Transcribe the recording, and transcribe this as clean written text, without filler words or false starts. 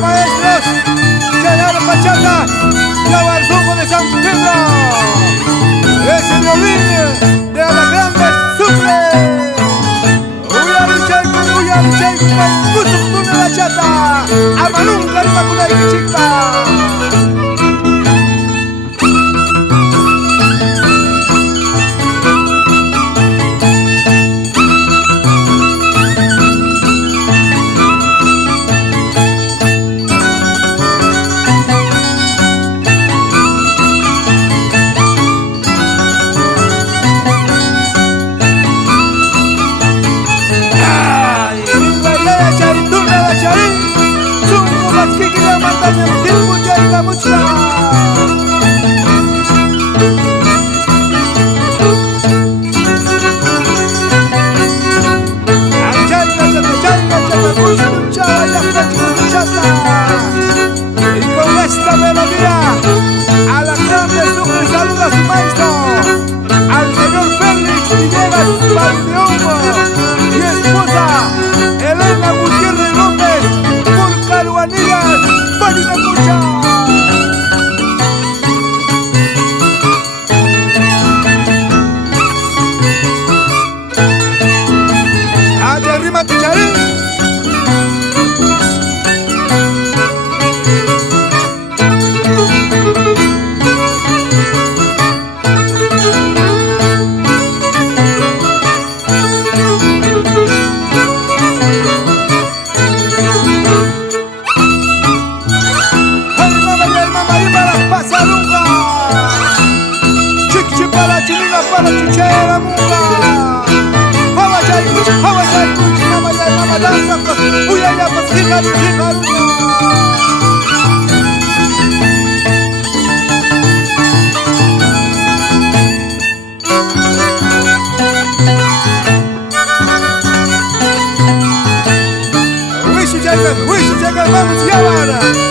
Maestros, Chayar Pachata, Yabar Zumo de San Pedro, ese violín de Alacrán sufre. Uya luchar con Kusum Tuna la Chata, Amalunga y Macula y Chica. Y con esta melodía, a la grande Sucre saluda a su maestro, al señor Félix Villegas Valdeomo y esposa Elena Gutiérrez López, por Caruanillas, Página Mucha. ¡Allá arriba, Ticharín! Para chuchera munga, Hawajai kuch, nama danza pas, uya ya pas higaru. Wishu jagan, vamos ya ahora.